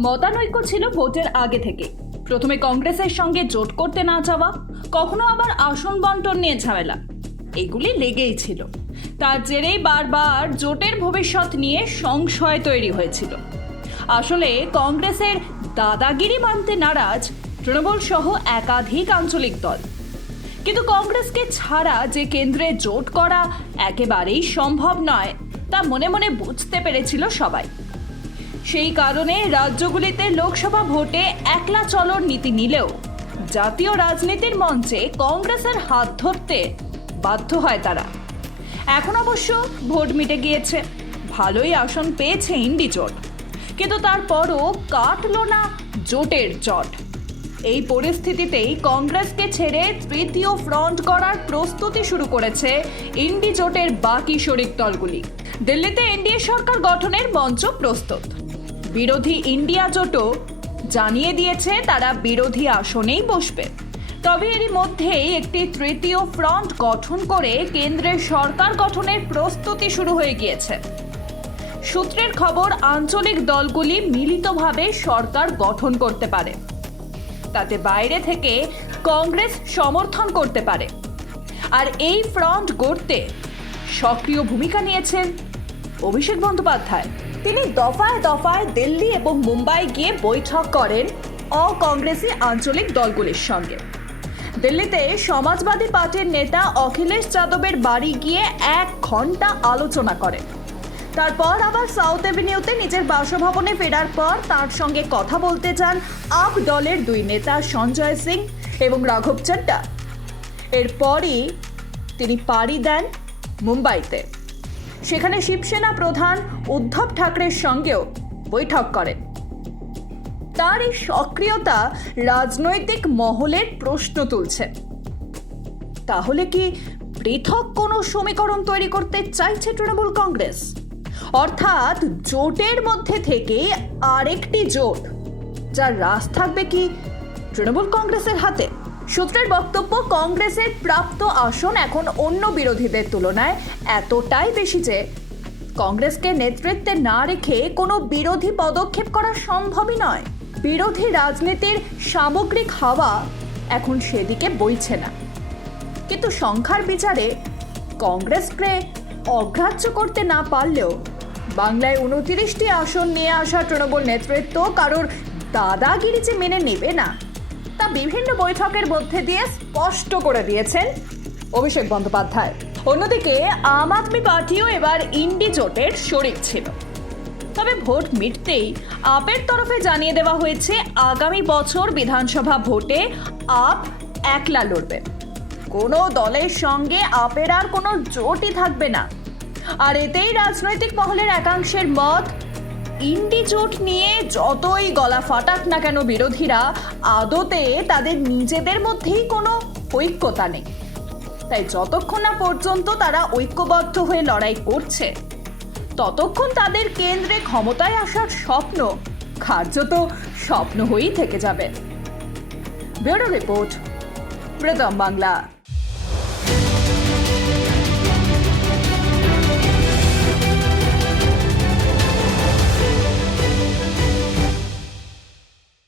মতানৈক্য ছিল ভোটের আগে থেকে। প্রথমে কংগ্রেসের সঙ্গে জোট করতে না চাওয়া কখনো আবার আসন বন্টন নিয়ে ঝামেলা। এগুলি লেগেই ছিল। তার জেরেই বারবার জোটের ভবিষ্যৎ নিয়ে সংশয় তৈরি হয়েছিল। আসলে কংগ্রেসের দাদাগিরি মানতে নারাজ তৃণমূল সহ একাধিক আঞ্চলিক দল। কিন্তু কংগ্রেসকে ছাড়া যে কেন্দ্রে জোট করা একেবারেই সম্ভব নয়, তা মনে মনে বুঝতে পেরেছিল সবাই। সেই কারণে রাজ্যগুলিতে লোকসভা ভোটে একলা চলর নীতি নিলেও জাতীয় রাজনীতির মঞ্চে কংগ্রেসের হাত ধরতে বাধ্য হয় তারা। এখন অবশ্য ভোট মিটে গিয়েছে। ভালোই আসন পেয়েছে ইন্ডি জোট। কিন্তু তারপরও কাটল না জোটের জট। এই পরিস্থিতিতেই কংগ্রেসকে ছেড়ে তৃতীয় ফ্রন্ট করার প্রস্তুতি শুরু করেছে ইন্ডি জোটের বাকি শরিক দলগুলি। দিল্লিতে এনডিএ সরকার গঠনের মঞ্চ প্রস্তুত। বিরোধী ইন্ডিয়া জোটও জানিয়ে দিয়েছে তারা বিরোধী আসনেই বসবে। তবে এরই মধ্যেই একটি তৃতীয় ফ্রন্ট গঠন করে কেন্দ্রের সরকার গঠনের প্রস্তুতি শুরু হয়ে গিয়েছে। সূত্রের খবর, আঞ্চলিক দলগুলি মিলিতভাবে সরকার গঠন করতে পারে। তাতে বাইরে থেকে কংগ্রেস সমর্থন করতে পারে। আর এই ফ্রন্ট গড়তে সক্রিয় ভূমিকা নিয়েছেন অভিষেক বন্দ্যোপাধ্যায়। তিনি দফায় দফায় দিল্লি এবং মুম্বাই গিয়ে বৈঠক করেন অকংগ্রেসি আঞ্চলিক দলগুলির সঙ্গে। দিল্লিতে সমাজবাদী পার্টির নেতা অখিলেশ যাদবের বাড়ি গিয়ে এক ঘণ্টা আলোচনা করেন। তারপর আবার সাউথ এভিনিউতে নিজের বাসভবনে ফেরার পর তার সঙ্গে কথা বলতে চান আপ দলের দুই নেতা সঞ্জয় সিং এবং রাঘব চাড্ডা। এরপরই তিনি পাড়ি দেন মুম্বাইতে। সেখানে শিবসেনা প্রধান উদ্ধব ঠাকরের সঙ্গেও বৈঠক করেন। তার এই সক্রিয়তা রাজনৈতিক মহলের প্রশ্ন তুলছে। তাহলে কি পৃথক কোনো সমীকরণ তৈরি করতে চাইছে তৃণমূল কংগ্রেস? অর্থাৎ জোটের মধ্যে থেকে আরেকটি জোট, যার রাস থাকবে কি তৃণমূল কংগ্রেসের হাতে? সূত্রের বক্তব্য, কংগ্রেসের প্রাপ্ত আসন এখন অন্য বিরোধীদের তুলনায় এতটাই বেশি যে কংগ্রেসকে নেতৃত্বে না রেখে কোনো বিরোধী পদক্ষেপ করা সম্ভবই নয়। বিরোধী রাজনীতির সামগ্রিক হাওয়া এখন সেদিকে বইছে না। কিন্তু সংখ্যার বিচারে কংগ্রেসকে অগ্রাহ্য করতে না পারলেও বাংলায় উনতিরিশটি আসন নিয়ে আসা তৃণমূল নেতৃত্ব কারোর দাদাগিরি যে মেনে নেবে না তা বিভিন্ন বৈঠকের মধ্যে দিয়ে স্পষ্ট করে দিয়েছেন অভিষেক বন্দ্যোপাধ্যায়। অন্যদিকে আম আদমি পার্টিও এবার ইন্ডি জোটের শরিক ছিল। তবে ভোট মিটতেই আপের তরফে জানিয়ে দেওয়া হয়েছে, আগামী বছর বিধানসভা ভোটে আপ একলা লড়বে। কোনো দলের সঙ্গে আপের আর কোনো জোটই থাকবে না। আর এতেই রাজনৈতিক মহলের একাংশের মত ইন্ডি জোট নিয়ে যতই গলা ফাটাক না কেন বিরোধীরা, আদতে তাদের নিজেদের মধ্যেই কোনো ঐক্যতা নেই। তাই যতক্ষণ না পর্যন্ত তারা ঐক্যবদ্ধ হয়ে লড়াই করছে, ততক্ষণ তাদের কেন্দ্রে ক্ষমতায় আসার স্বপ্ন, কার্যত স্বপ্ন হয়েই থেকে যাবে। ব্যুরো রিপোর্ট প্রথম বাংলা।